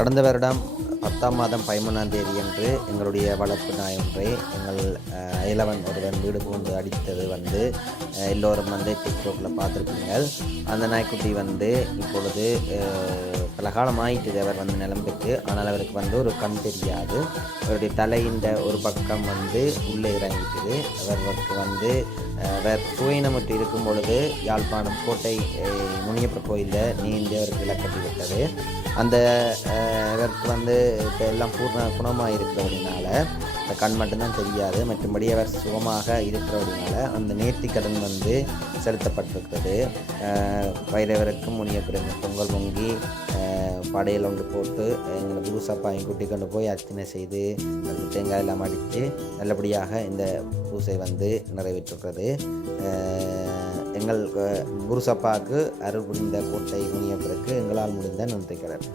கடந்த வருடம் 10ஆம் மாதம் 13ஆம் தேதி அன்று எங்களுடைய வளர்ப்பு நாய் ஒன்றை எங்கள் இளவன் ஒருவன் வீடு புகுந்து அடித்தது எல்லோரும் டிக்டாக்ல பார்த்துருப்பீங்கள். அந்த நாய்க்குட்டி இப்பொழுது பல காலம் ஆயிட்டு அவர் நிலம் பெற்று. ஆனால் அவருக்கு ஒரு கண் தெரியாது. அவருடைய தலையின் ஒரு பக்கம் உள்ளே இறங்கிட்டுது. அவருக்கு அவர் சுவையினமிட்டு இருக்கும் பொழுது யாழ்ப்பாணம் கோட்டை முனியப்ப கோயிலில் நீண்டு அவருக்கு இலக்கட்டி விட்டது. அந்த அவருக்கு இப்போ எல்லாம் பூர்ண குணமாக இருக்கிறபடினால இந்த கண் மட்டும்தான் தெரியாது. மற்றபடி அவர் சுகமாக இருக்கிறபடினால அந்த நேர்த்திக்கடன் செலுத்தப்பட்டிருக்கிறது. வைரவருக்கும் முனியப்பருக்கு பொங்கல் பொங்கி படையில் ஒன்று போட்டு எங்களை பூசாப்பாயும் கூட்டி கொண்டு போய் அர்ச்சனை செய்து தேங்காய் எல்லாம் அடித்து நல்லபடியாக இந்த பூசை நிறைவேற்றுகிறது. எங்கள் குருசப்பாவுக்கு அருள் புரிந்த கோட்டை முனியப்பருக்கு எங்களால் முடிந்த நன்றிக்கிறேன்.